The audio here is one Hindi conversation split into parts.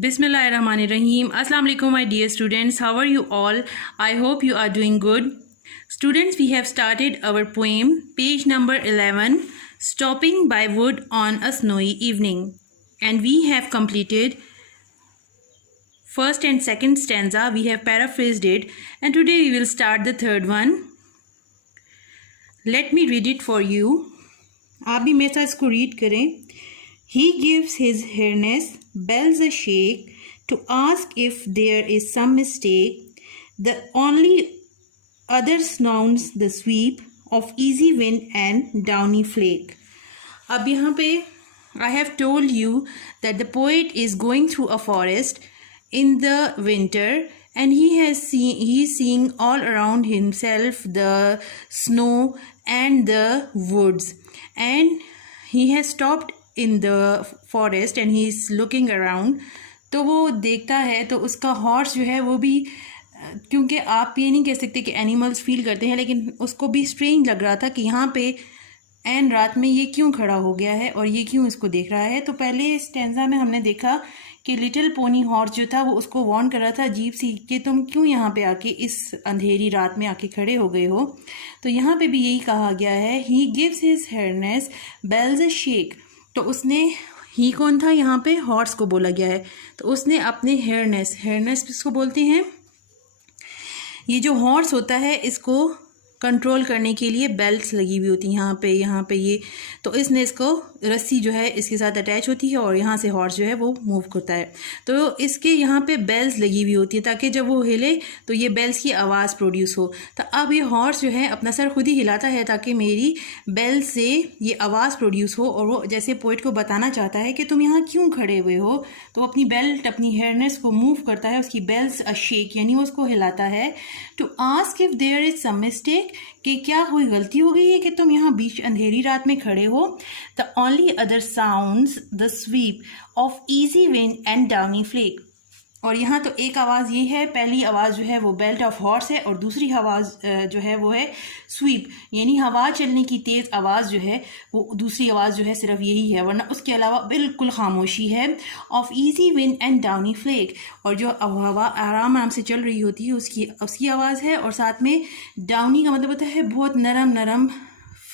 Bismillahirrahmanirrahim. Assalamu alaikum, my dear students. How are you all? I hope you are doing good. Students, we have started our poem, page number 11, Stopping by Wood on a Snowy Evening. And we have completed first and second stanza. We have paraphrased it. And today we will start the third one. Let me read it for you. आप भी मेरे साथ इसको रीड करें. He gives his harness bells a shake to ask if there is some mistake. The only other sounds the sweep of easy wind and downy flake. अब यहाँ पे I have told you that the poet is going through a forest in the winter and he's seeing all around himself the snow and the woods, and he has stopped in the forest and he is looking around. तो वो देखता है तो उसका हॉर्स जो है वो भी, क्योंकि आप ये नहीं कह सकते कि एनिमल्स फील करते हैं, लेकिन उसको भी स्ट्रेंज लग रहा था कि यहाँ पे एन रात में ये क्यों खड़ा हो गया है और ये क्यों इसको देख रहा है. तो पहले स्टेंजा में हमने देखा कि लिटिल पोनी हॉर्स जो था वो उसको वार्न कर रहा था अजीब सी कि तुम क्यों यहाँ पे आके इस अंधेरी रात में आके खड़े हो गए हो. तो यहाँ पे भी यही कहा गया है, he gives his harness bells a shake. तो उसने, ही कौन था यहाँ पे, हॉर्स को बोला गया है. तो उसने अपने हार्नेस किसको बोलते हैं, ये जो हॉर्स होता है इसको कंट्रोल करने के लिए बेल्ट्स लगी हुई होती हैं यहाँ पे ये. तो इसने इसको, रस्सी जो है इसके साथ अटैच होती है और यहाँ से हॉर्स जो है वो मूव करता है. तो इसके यहाँ पे बेल्स लगी हुई होती है ताकि जब वो हिले तो ये बेल्स की आवाज़ प्रोड्यूस हो. तो अब ये हॉर्स जो है अपना सर खुद ही हिलाता है ताकि मेरी बेल से ये आवाज़ प्रोड्यूस हो, और वो जैसे पोइट को बताना चाहता है कि तुम यहाँ क्यों खड़े हुए हो. तो अपनी बेल्ट, अपनी हार्नेस को मूव करता है, उसकी बेल्स अ शेक यानी वो उसको हिलाता है. To ask if there is some mistake, कि क्या कोई गलती हो गई है कि तुम यहाँ बीच अंधेरी रात में खड़े हो. The only other sounds the sweep of easy wind and downy flake. और यहाँ तो एक आवाज़ ये है, पहली आवाज़ जो है वो बेल्ट ऑफ हॉर्स है और दूसरी आवाज़ जो है वो है स्वीप यानी हवा चलने की तेज़ आवाज़ जो है वो दूसरी आवाज़ जो है सिर्फ यही है, वरना उसके अलावा बिल्कुल खामोशी है. Of easy wind and downy flake, और जो हवा आराम से चल रही होती है उसकी आवाज़ है. और साथ में डाउनी का मतलब होता है बहुत नरम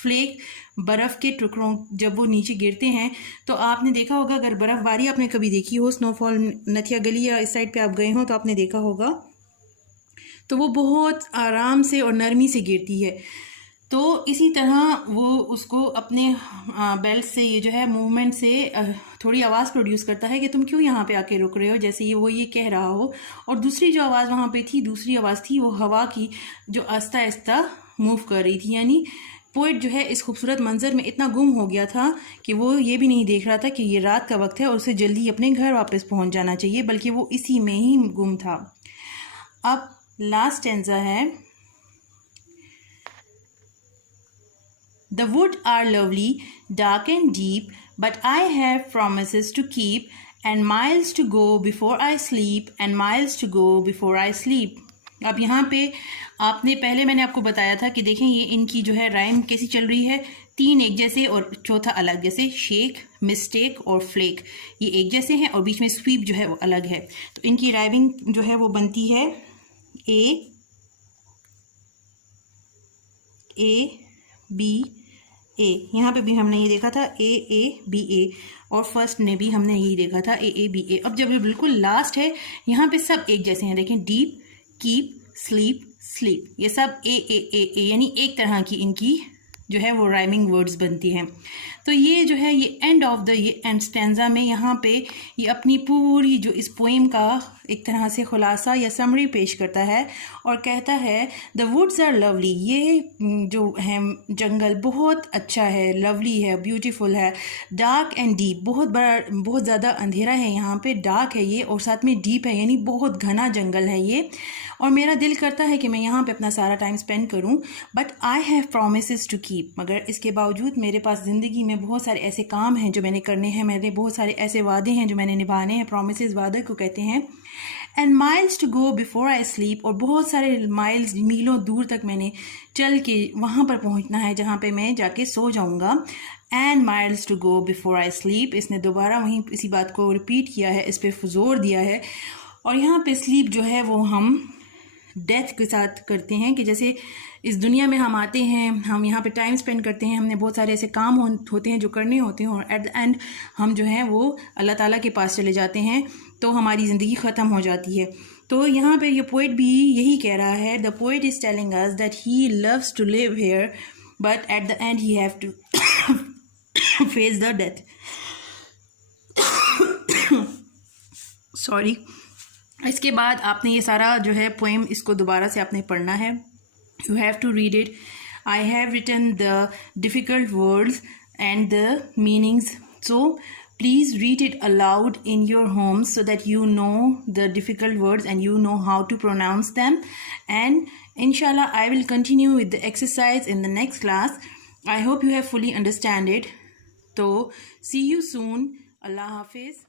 फ्लेक, बर्फ़ के टुकड़ों जब वो नीचे गिरते हैं. तो आपने देखा होगा, अगर बर्फ़बारी आपने कभी देखी हो, स्नोफॉल नथिया गली या इस साइड पे आप गए हो तो आपने देखा होगा, तो वो बहुत आराम से और नरमी से गिरती है. तो इसी तरह वो उसको अपने बेल्ट से, ये जो है मूवमेंट से थोड़ी आवाज़ प्रोड्यूस करता है कि तुम क्यों यहाँ पे आके रुक रहे हो, जैसे वो ये कह रहा हो. और दूसरी जो आवाज़ वहाँ पे थी, दूसरी आवाज़ थी वो हवा की जो आहिस्ता आहिस्ता मूव कर रही थी. यानी पोइट जो है इस खूबसूरत मंजर में इतना गुम हो गया था कि वो ये भी नहीं देख रहा था कि ये रात का वक्त है और उसे जल्दी अपने घर वापस पहुंच जाना चाहिए, बल्कि वो इसी में ही गुम था. अब लास्ट स्टेंजा है, the wood are lovely dark and deep but I have promises to keep and miles to go before I sleep and miles to go before I sleep. अब यहाँ पे आपने, पहले मैंने आपको बताया था कि देखें ये इनकी जो है राइम कैसी चल रही है, तीन एक जैसे और चौथा अलग, जैसे शेक, मिस्टेक और फ्लेक ये एक जैसे हैं और बीच में स्वीप जो है वो अलग है. तो इनकी राइमिंग जो है वो बनती है ए बी ए. यहाँ पे भी हमने ये देखा था ए बी ए, और फर्स्ट में भी हमने यही देखा था ए बी ए. अब जब ये बिल्कुल लास्ट है, यहाँ पे सब एक जैसे हैं. देखें, डीप, कीप, स्लीप, स्लीप, ये सब ए यानी एक तरह की इनकी जो है वो राइमिंग वर्ड्स बनती हैं. तो ये जो है ये एंड ऑफ द ये एंड स्टैंजा में यहाँ पे ये अपनी पूरी जो इस पोएम का एक तरह से खुलासा या समरी पेश करता है और कहता है, द वुड्स आर लवली, ये जो है जंगल बहुत अच्छा है, लवली है, ब्यूटीफुल है. डार्क एंड डीप, बहुत ज़्यादा अंधेरा है यहाँ पे, डार्क है ये, और साथ में डीप है यानी बहुत घना जंगल है ये. और मेरा दिल करता है कि मैं यहाँ पे अपना सारा टाइम स्पेंड करूँ, but I have promises to keep, मगर इसके बावजूद मेरे पास ज़िंदगी में बहुत सारे ऐसे काम हैं जो मैंने करने हैं, मेरे बहुत सारे ऐसे वादे हैं जो मैंने निभाने हैं. प्रोमिसेस वादा को कहते हैं. And miles to go before I sleep, और बहुत सारे माइल्स, मीलों दूर तक मैंने चल के वहाँ पर पहुँचना है जहाँ पे मैं जाके सो जाऊँगा. and miles to go before I sleep. इसने दोबारा वहीं इसी बात को रिपीट किया है, इस पे जोर दिया है। और यहाँ पे स्लीप जो है वो हम डेथ के साथ करते हैं कि जैसे इस दुनिया में हम आते हैं, हम यहाँ पे टाइम स्पेंड करते हैं, हमने बहुत सारे ऐसे काम होते हैं जो करने होते हैं, और एट द एंड हम जो है वो अल्लाह ताला के पास चले जाते हैं, तो हमारी ज़िंदगी ख़त्म हो जाती है। तो यहाँ पे ये पोइट भी यही कह रहा है, the poet is telling us that he loves to live here but at the end he have to face the death. Sorry. इसके बाद आपने ये सारा जो है पोएम इसको दोबारा से आपने पढ़ना है। You have to read it. I have written the difficult words and the meanings, so please read it aloud in your homes so that you know the difficult words and you know how to pronounce them. And inshallah I will continue with the exercise in the next class. I hope you have fully understand it. So see you soon. Allah Hafiz.